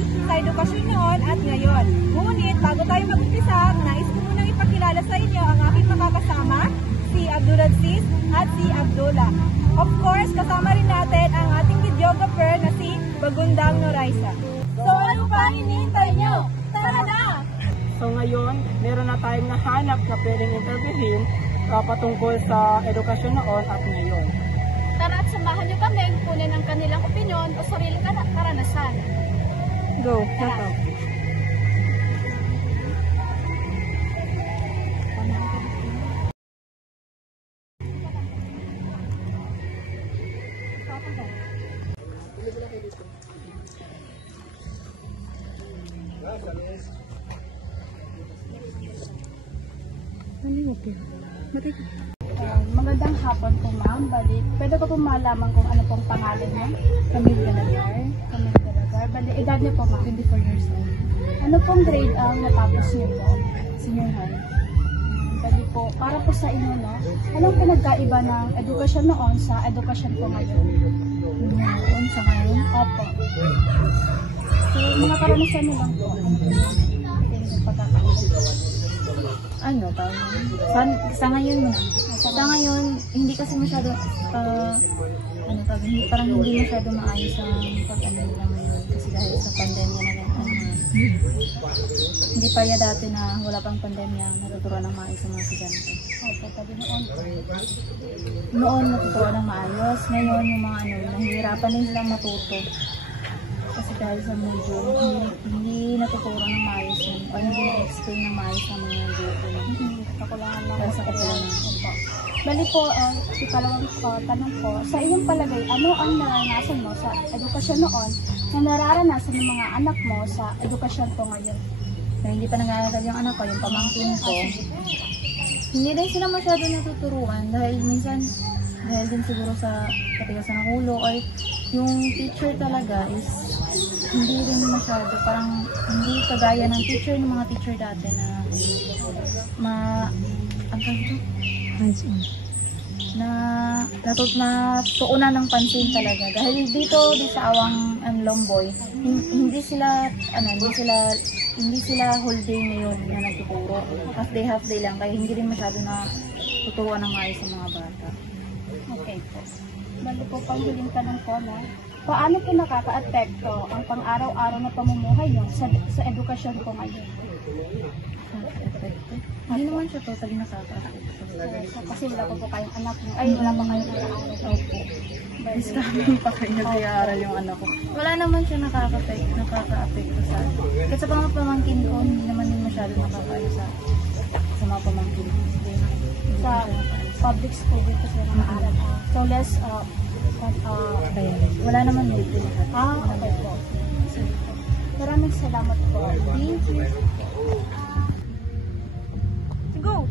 tungkol sa edukasyon noon at ngayon. Ngunit bago tayo mag-umpisa, nais ko munang ipakilala sa inyo ang aking makakasama, si Abdulaziz at si Abdullah. Of course, kasama rin natin ang ating videographer na si Bagundang Noraisa. So ano pa ang hinihintay nyo? Tara na! So ngayon, meron na tayong nahanap na pwedeng interviewin patungkol sa edukasyon noon at ngayon. Tara at samahan nyo kami kunin ang kanilang opinyon o sariling karanasan. Go, tara. Magandang hapon po ma'am. Bali, pwede ko po malaman kung ano pong pangalan niyo? Camille Galagar. Camille Galagar. Bali, edad niyo po ma'am? 24 years old. Ano pong grade ang natapos niyo po? Senior high. Bali po, para po sa inyo, no? Anong pinagkaiba ng edukasyon noon sa edukasyon po ngayon? Noon sa ngayon? Opo. So, mga karanasan niyo lang po. Ano po yung pagkakaiba? Sa ngayon, hindi kasi masyado, parang hindi masyado maayos ang pag-ano nila ngayon. Kasi dahil sa pandemya na lang, hindi pa ya dati na wala pang pandemya, natuturuan ng maayos ang mga estudyante. Noon natuturuan ng maayos, ngayon yung mga nahihirapan din silang matuto. Kasi dahil sa medyo, hindi natuturuan ng maayos yun, o hindi na-explain ng maayos ang mga grupo. Kakulangan lang. Dahil sa kakulangan. Bali po, ikalawang tanong po, sa iyong palagay, ano ang naranasan mo sa edukasyon noon na nararanasan ng mga anak mo sa edukasyon po ngayon? Kaya hindi pa nag-aaral yung anak ko, yung pamangkin ko. Hindi din sila masyado natuturuan dahil minsan, dahil din siguro sa katigasan ng ulo or yung teacher talaga is hindi rin masyado, parang hindi kagaya ng teacher ng mga teacher dati na natutuunan ng pansin talaga dahil dito sa Awang Longboy hindi sila whole day ngayon na nagtuturo, half day lang, kaya hindi rin masyado na tuturuan ng maayos sa mga bata. Okay po. Bali po, panghuling tanong po, no? Paano po nakaka-apekto ang pang-araw-araw na pamumuhay nyo sa edukasyon po ngayon? Hindi naman siya totally nakaka-apekto. Kasi wala pa po kayong anak mo. Ay, wala pa kayong anak. Okay. Discovering pa kayo nag-aaral yung anak ko. Wala naman siya nakaka-apekto sa akin. Kasi sa mga pamangkin ko, hindi naman yung masyado nakaka-ano sa mga pamangkin ko. Sa public school dito sa mga aral. So, less, wala naman dito. Okay po. Maraming salamat po. Thank you. Go!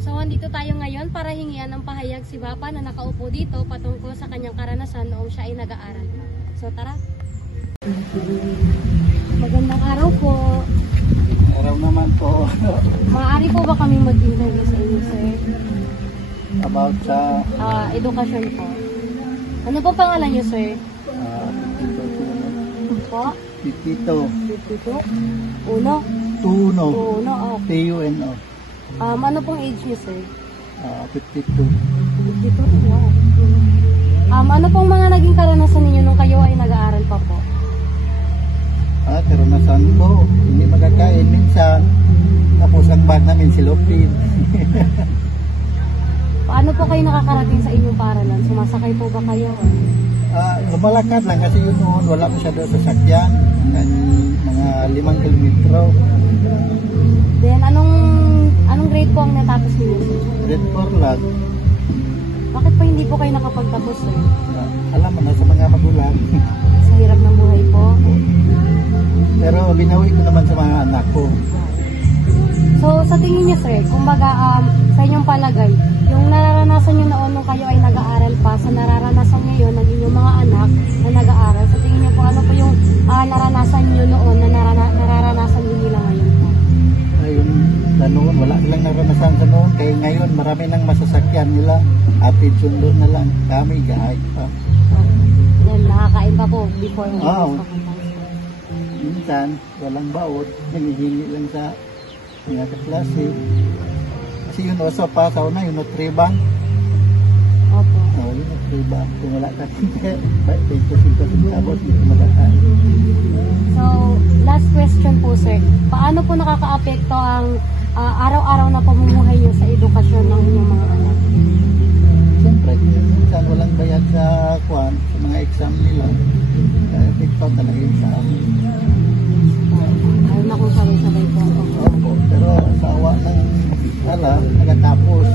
So, andito tayo ngayon para hingian ng pahayag si Papa na nakaupo dito patungkol sa kanyang karanasan noong siya ay nag-aaral. So, tara! Magandang araw po! Araw naman po. Maaari po ba kami mag-interview sa inyo, sir? About sa Edukasyon po. Ano po pangalan niyo, sir? Po? Pipito. Pipito? Uno? Tuno. Uno, okay. T-U-N-O. Ano pong age niyo, sir? 52. 52? Wow. Ano pong mga naging karanasan ninyo nung kayo ay nag-aaral pa po? Karanasan ko, hindi magkakain minsan. Tapos ang bag namin silupin. Paano po kayo nakakarating sa inyong paaralan? Sumasakay po ba kayo? Lumalakad lang kasi yun noon, wala masyado sa sakyan. Mga 5 kilometro. Then, anong grade po ang natapos niyo? Grade 4 lang. Bakit po hindi po kayo nakapagtapos? Alam mo na sa mga magulang. Sa hirap ng buhay po? Pero binawi ko naman sa mga anak ko. So, sa tingin niyo, sir, kumbaga, sa inyong palagay, yung nararanasan niyo noon nung kayo ay nag-aaral pa, sa nararanasan ngayon ng inyong mga anak na nag-aaral, sa tingin niyo po, ano po yung naranasan niyo noon na nararanasan niyo nila ngayon po? Ayun, noon, wala silang naranasan sa noon. Kaya ngayon, marami nang masasakyan nila. Apid sundo na lang. Kami, gahay pa. Then, nakakain pa po before. minsan walang baon, hinihingi lang sa mga kaklase. Kasi yun oso pa sa una, yun tribang. Opo. Oh, yun tribang. Kung wala ka kaya, 25 centavos, hindi magkakain. So, last question po sir. Paano po nakakaapekto ang araw-araw na pamumuhay niyo sa edukasyon ng inyong mga anak? Siyempre, minsan walang bayad sa kwan, sa mga exam nila. Kaya epekto talaga yun sa amin. Ayaw na kung sabay-sabay po. Opo, pero sa awa ng nagatapos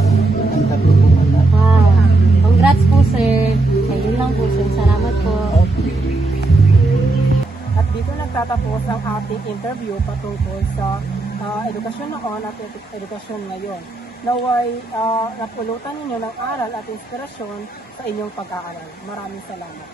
ang tatlong kong anak. Congrats po sir. Ayun lang po sir. Salamat po. Okay. At dito nagtatapos ang ating interview patungkol sa edukasyon noon at edukasyon ngayon. Naway napulutan ninyo ng aral at inspirasyon sa inyong pag-aaral. Maraming salamat.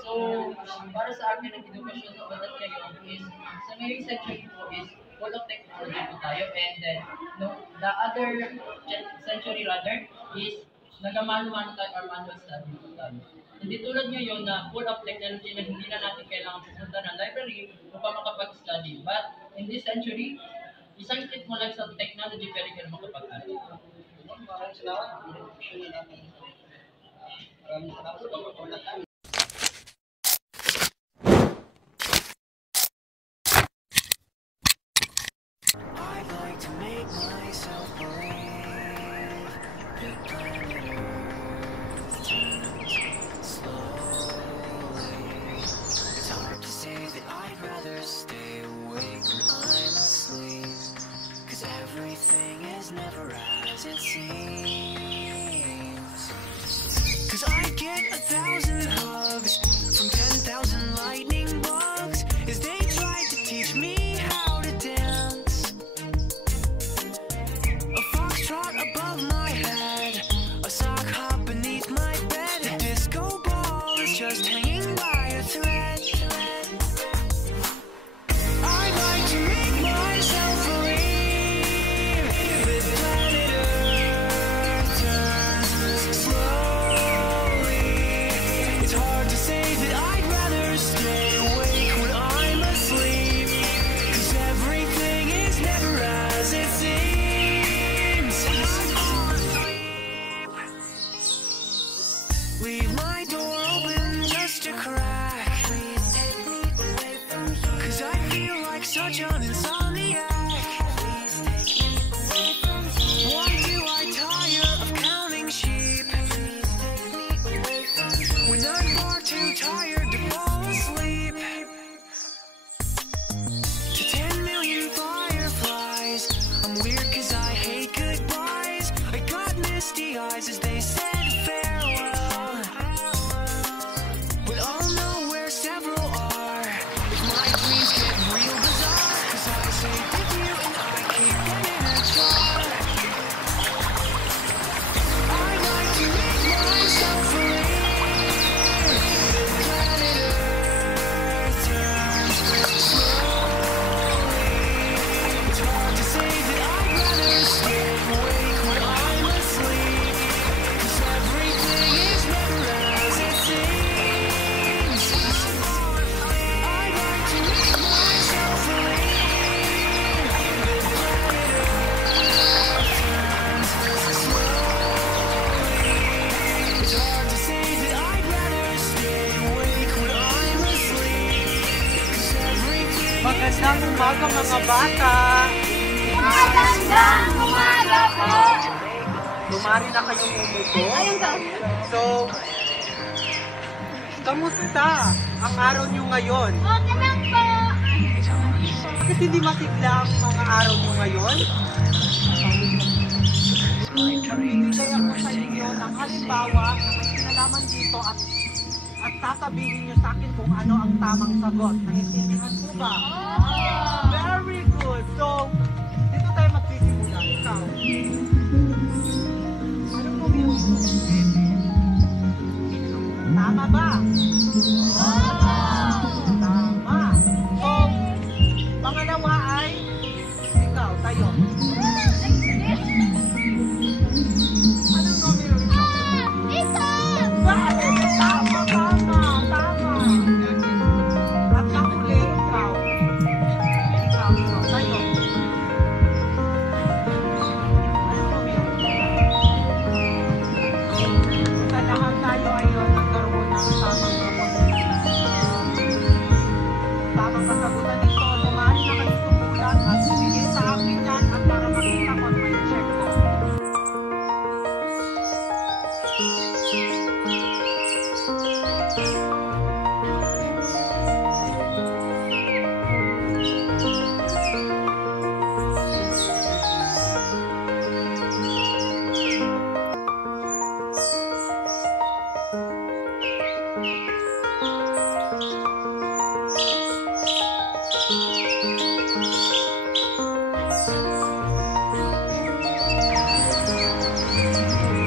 So, para sa akin ang edukasyon sa ulat ngayon is, sa ngayong century po is full of technology po tayo, and then the other century rather is nagamano-mano tayo or manual study po tayo. Hindi tulad ngayon na full of technology na hindi na natin kailangan pupunta ng library upang makapag-study. But in this century, isang click mo lang sa technology pwede ka na makapag-study. Maraming salamat. Maraming salamat. I'd like to make myself believe that planet Earth turns slowly. It's hard to say that I'd rather stay awake when I'm asleep, 'cause everything is never as it seems. 'Cause I get 1,000 hugs from 10,000 lightning bugs as they tried to teach me how to dance. A foxtrot above my head, a sock hop beneath my bed, a disco ball is just hanging by a thread. I'd like to make myself believe that planet Earth turns slowly. It's hard to say that I'd rather stay awake when I'm asleep, 'cause everything is never as it seems. Leave my door open just a crack, 'cause I feel like such an insomniac. Why do I tire of counting sheep when I'm far too tired to fall asleep? To 10 million fireflies, I'm weird 'cause I hate goodbyes. I got misty eyes as they said farewell, but I'll know where several are if my dreams get real bizarre, 'cause I sleep with you and I keep them in a jar. I'd like to make myself believe that planet Earth turns slowly. It's hard to say that I'd rather stay awake when I'm asleep, 'cause everything is never as it seems. I'd like to make myself believe that planet Earth turns slowly. It's hard to say that I'd rather stay awake when I'm asleep, 'cause everything is Magandang umaga mga bata! Magandang umaga po! Dumari na kayong umupo. So, kamusta ang araw nyo ngayon? Okay lang po! Bakit hindi masigla ang mga araw nyo ngayon? Magbibigay ako sa inyo ng halimbawa na may kinalaman dito at sasabihin nyo sa akin kung ano ang tamang sagot. Naiintindihan po ba? Very good! So, dito tayo magsisimula. Ikaw.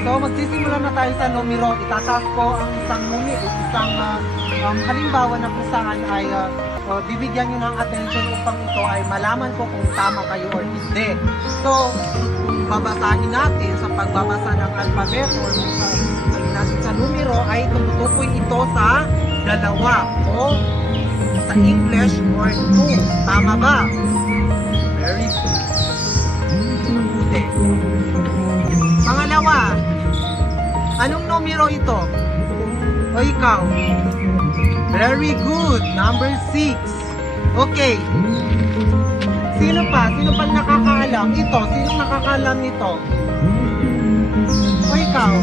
So magsisimula na tayo sa numero. Itataas ko ang isang numero, halimbawa na kung saan ay bibigyan nyo ng attention upang ito ay malaman ko kung tama kayo or hindi. So, babasahin natin sa pagbabasa ng alphabeto or natin sa numero ay tumutukoy ito sa dalawa o sa English or 2. Tama ba? Very good. Hindi. Pangalawa, anong numero ito? O ikaw? Very good. Number 6. Okay. Sino pa? Sino pa nakakaalam? Ito. Sino nakakaalam nito? O ikaw?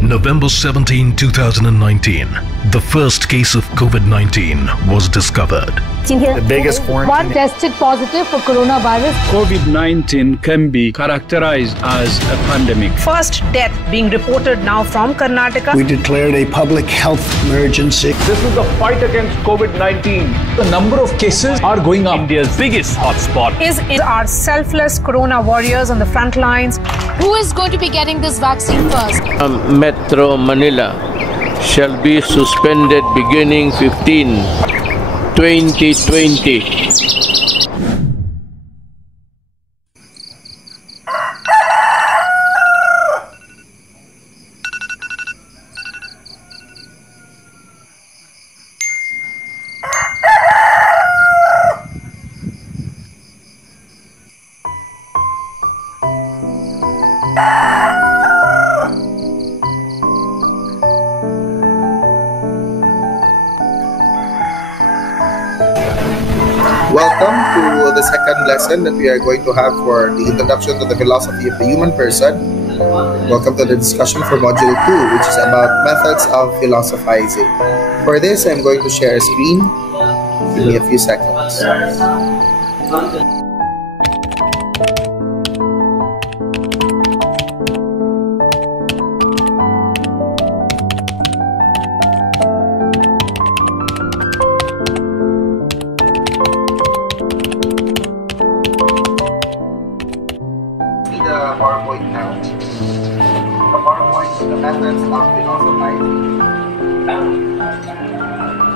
November 17, 2019, the first case of COVID-19 was discovered. The biggest quarantine. tested positive for coronavirus. COVID-19 can be characterized as a pandemic. First death being reported now from Karnataka. We declared a public health emergency. This is the fight against COVID-19. The number of cases are going up. India's biggest hotspot Is our selfless corona warriors on the front lines. Who is going to be getting this vaccine first? Metro Manila shall be suspended beginning 15/2020. Welcome to the second lesson that we are going to have for the introduction to the philosophy of the human person. Welcome to the discussion for Module 2, which is about methods of philosophizing. For this, I'm going to share a screen. Give me a few seconds. PowerPoint now. The PowerPoint is the methods of philosophizing.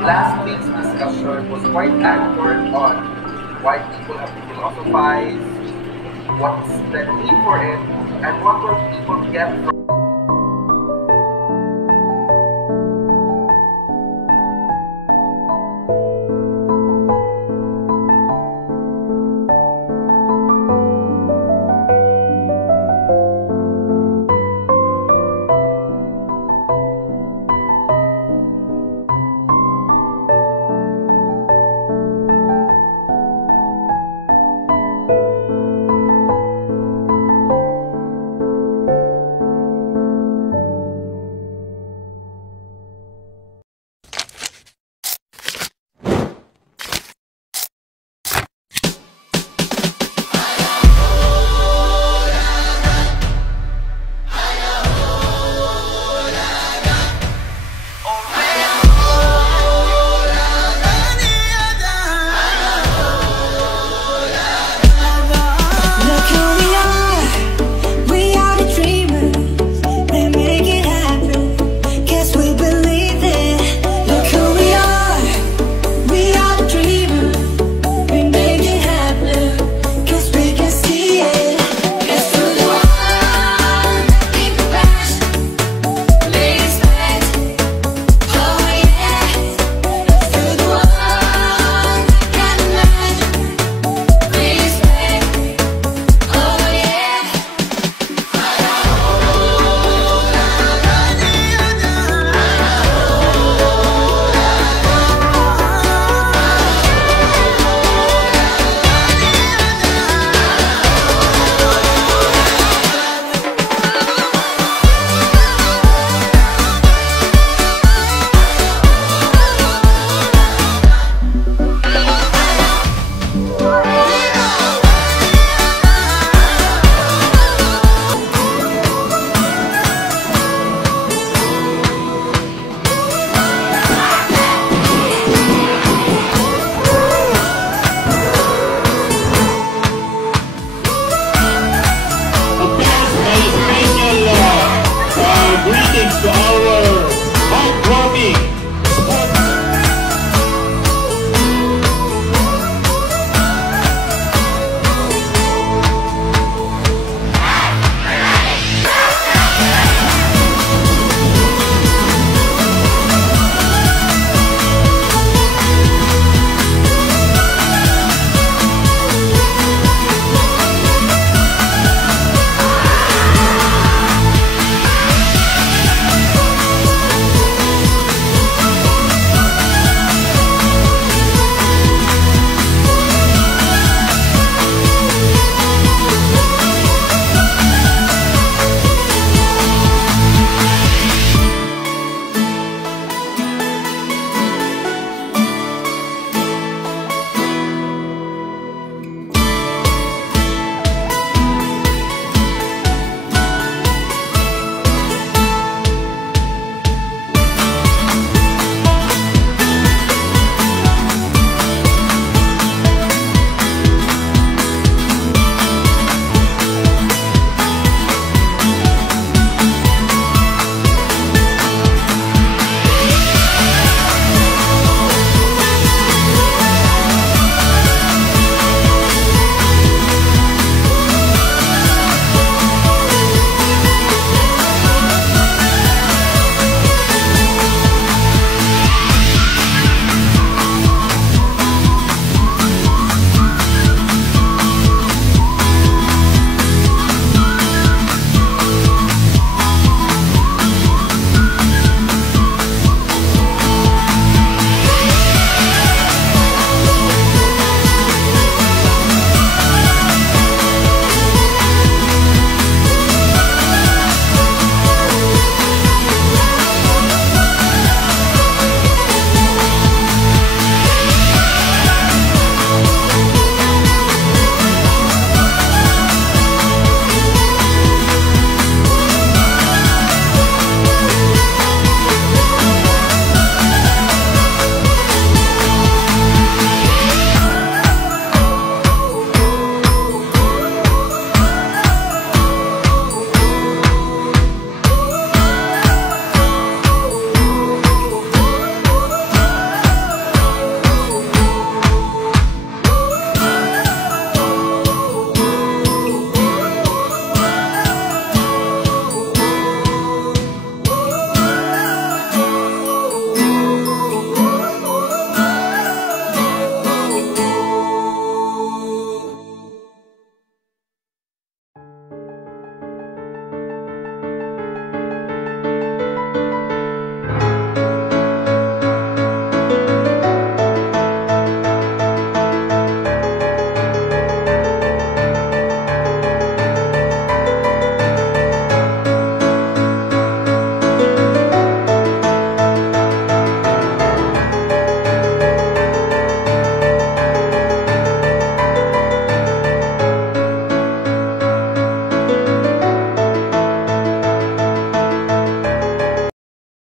Last week's discussion was quite anchored on why people have to philosophize, what's the need for it, and what will people get from